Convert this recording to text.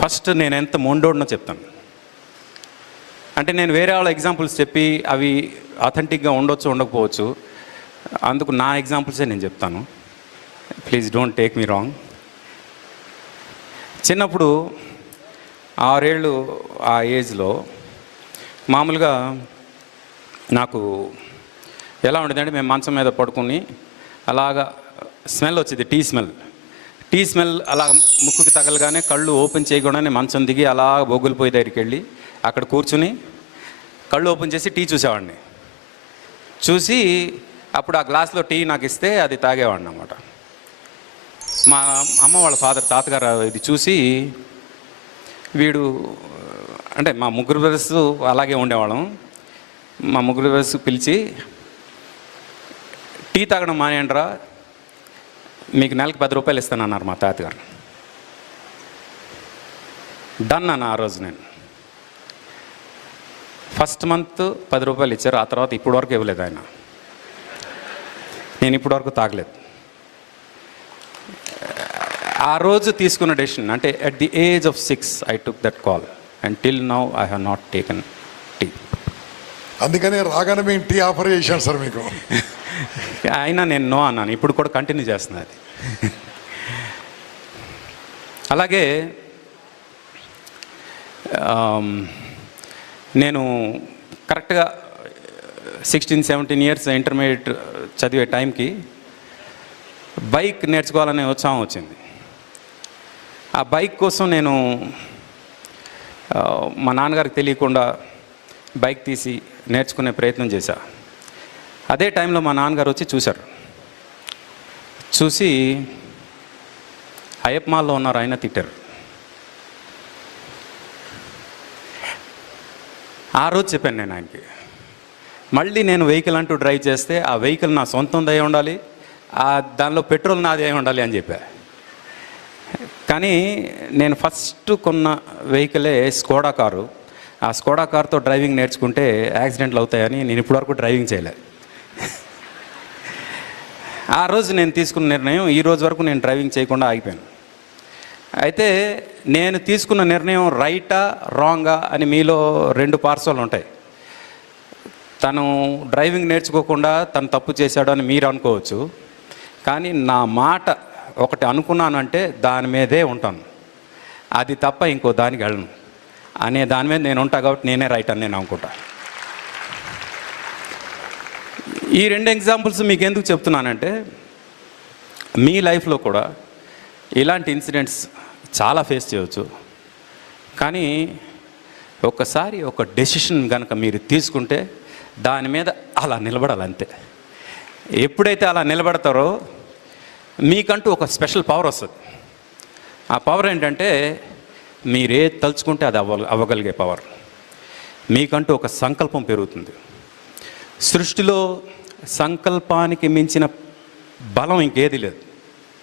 First నేను ఎంత మొండోడినో చెప్తాను. అంటే నేను వేరే వాళ్ళ ఎగ్జాంపుల్స్ చెప్పి అవి అథెంటిక్గా ఉండొచ్చు ఉండకపోవచ్చు, అందుకు నా ఎగ్జాంపుల్సే నేను చెప్తాను. Please don't take me wrong. చిన్నప్పుడు 6 ఏళ్ళు ఆ ఏజ్లో మామూలుగా నాకు ఎలా ఉండేదంటే, మేము మంచం మీద పడుకుని అలాగా స్మెల్ వచ్చేది, టీ స్మెల్ అలా ముక్కుకి తగలగానే కళ్ళు ఓపెన్ చేయకుండానే మంచం దిగి అలా బొగ్గులు పోయి దగ్గరికి వెళ్ళి అక్కడ కూర్చుని కళ్ళు ఓపెన్ చేసి టీ చూసేవాడిని. చూసి అప్పుడు ఆ గ్లాస్లో టీ నాకు ఇస్తే అది తాగేవాడిని అన్నమాట. మా అమ్మ వాళ్ళ తాతగారు ఇది చూసి, వీడు అంటే మా ముగ్గురు బ్రదర్స్ అలాగే ఉండేవాళ్ళం, మా ముగ్గురు బ్రదర్స్ పిలిచి, టీ తాగడం మానేయండిరా, మీకు నెలకు 10 రూపాయలు ఇస్తానన్నారు మా తాతగారు. డన్ అన్న. ఆ రోజు నేను ఫస్ట్ మంత్ 10 రూపాయలు ఇచ్చారు, ఆ తర్వాత ఇప్పటి వరకు ఇవ్వలేదు ఆయన. నేను ఇప్పటి వరకు తాగలేదు. ఆ రోజు తీసుకున్న డెసిషన్, అంటే at the age of 6 I took that call and till now I have not taken tea. అందుకనే రాగానే మేము టీ ఆఫర్ చేశాను సార్ మీకు. అయినా నేను నో అన్నాను, ఇప్పుడు కూడా కంటిన్యూ చేస్తున్నా అది. అలాగే నేను కరెక్ట్గా 16-17 ఇయర్స్ ఇంటర్మీడియట్ చదివే టైంకి బైక్ నేర్చుకోవాలనే ఉత్సాహం వచ్చింది. ఆ బైక్ కోసం నేను మా నాన్నగారికి తెలియకుండా బైక్ తీసి నేర్చుకునే ప్రయత్నం చేశా. అదే టైంలో మా నాన్నగారు వచ్చి చూశారు. చూసి అయ్యప్ప మాల్లో ఉన్నారు ఆయన తిట్టారు. ఆ రోజు చెప్పాను నేను ఆయనకి, మళ్ళీ నేను వెహికల్ అంటూ డ్రైవ్ చేస్తే ఆ వెహికల్ నా సొంతం అయి ఉండాలి, దానిలో పెట్రోల్ నాది అయి ఉండాలి అని చెప్పా. కానీ నేను ఫస్ట్ కొన్న వెహికలే స్కోడా కారు. ఆ స్కోడా కార్తో డ్రైవింగ్ నేర్చుకుంటే యాక్సిడెంట్లు అవుతాయని నేను ఇప్పటివరకు డ్రైవింగ్ చేయలేదు. ఆ రోజు నేను తీసుకున్న నిర్ణయం, ఈ రోజు వరకు నేను డ్రైవింగ్ చేయకుండా ఆగిపోయాను. అయితే నేను తీసుకున్న నిర్ణయం రైటా రాంగా అని మీలో 2 పార్శ్వాలు ఉంటాయి. తను డ్రైవింగ్ నేర్చుకోకుండా తను తప్పు చేశాడు అని మీరు అనుకోవచ్చు, కానీ నా మాట ఒకటి అనుకున్నానంటే దాని మీదే ఉంటాను, అది తప్ప ఇంకో దానికి వెళ్ళను అనే దాని మీద నేను ఉంటాను. కాబట్టి నేనే రైట్ అని నేను అనుకుంటా. ఈ 2 ఎగ్జాంపుల్స్ మీకు ఎందుకు చెప్తున్నానంటే, మీ లైఫ్లో కూడా ఇలాంటి ఇన్సిడెంట్స్ చాలా ఫేస్ చేయవచ్చు, కానీ ఒకసారి ఒక డెసిషన్ కనుక మీరు తీసుకుంటే దాని మీద అలా నిలబడాలి అంతే. ఎప్పుడైతే అలా నిలబడతారో మీకంటూ ఒక స్పెషల్ పవర్ వస్తుంది. ఆ పవర్ ఏంటంటే, మీరే తలుచుకుంటే అది అవ్వగలిగే పవర్. మీకంటూ ఒక సంకల్పం పెరుగుతుంది. సృష్టిలో సంకల్పానికి మించిన బలం ఇంకేది లేదు.